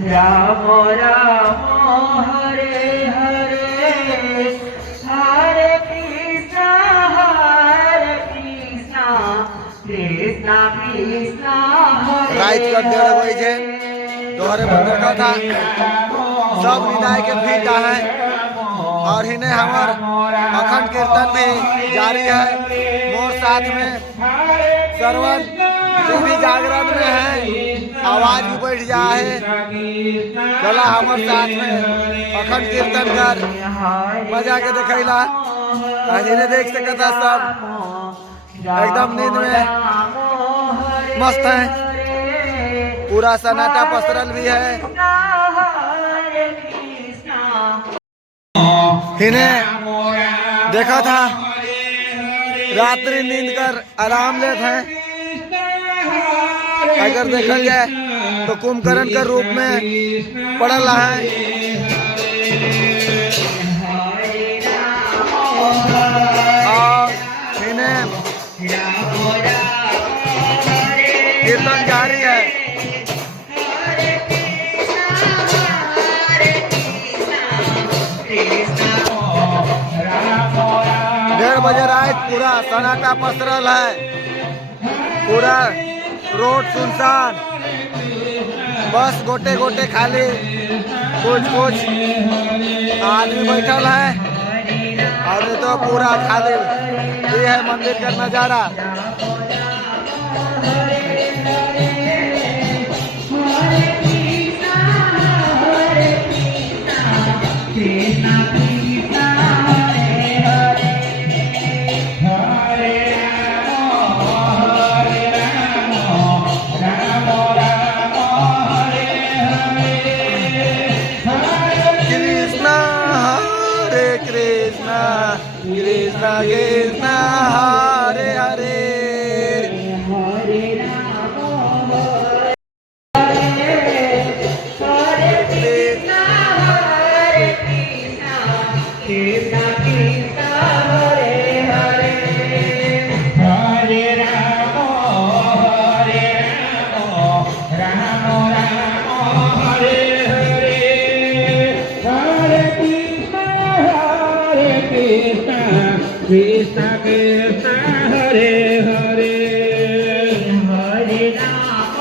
राम राम हरे हरे हरे कृष्णा कृष्णा कृष्णा हरे right कर दे वही जे तोहरे बंदर का था सब विदाई के फीटा है और इन्हें हमार अखंड कीर्तन भी जारी है मोर साथ में सरवन भी जागरण में है आवाज भी बैठ जाए चला हमारे साथ में अखंड कीर्तन कर मजा के देखला इन्हें देख सकता सब एकदम नींद में मस्त है पूरा सन्नाटा पसरल भी है इन्हें देखा था रात्रि नींद कर आराम लेते हैं अगर देखा जाए तो कुंभकर्ण के रूप में पड़ल है और इन्हें कीर्तन जारी है 1:30 बजे रात पूरा सन्नाटा पसरल है पूरा रोड सुनसान बस गोटे गोटे खाली कुछ आदमी बैठल है और तो पूरा खाली ये है मंदिर का नजारा कृष्णा कृष्णा हरे हरे हरे राम हरे कृष्णा कृष्णा कृष्णा हरे हरे हरे राम राम हरे हरे हरे कृष्णा कृष्णा कृष्णा हरे हरे हरे राम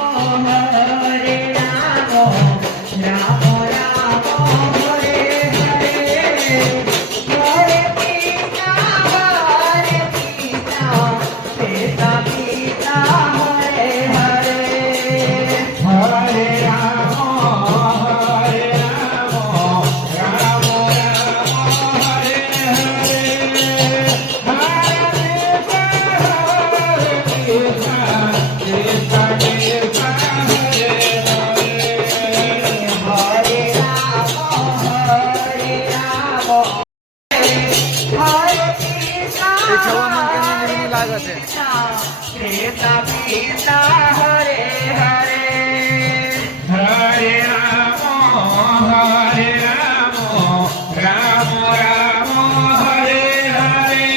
राम राम हरे हरे हरे कृष्णा कृष्णा कृष्णा हरे हरे हरे राम राम हरे हरे कृष्णा कृष्णा हरे हरे हरे राम राम राम हरे हरे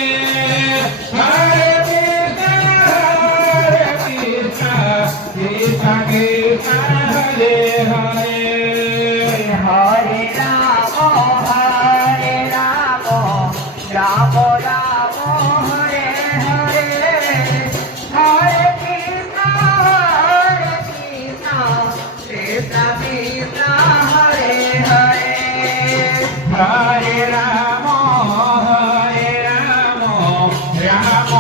हरे कृष्णा कृष्णा कृष्णा हरे हरे हरे राम राम राम हरे हरे हरे कृष्णा कृष्णा कृष्णा हरे हरे हरे राम राम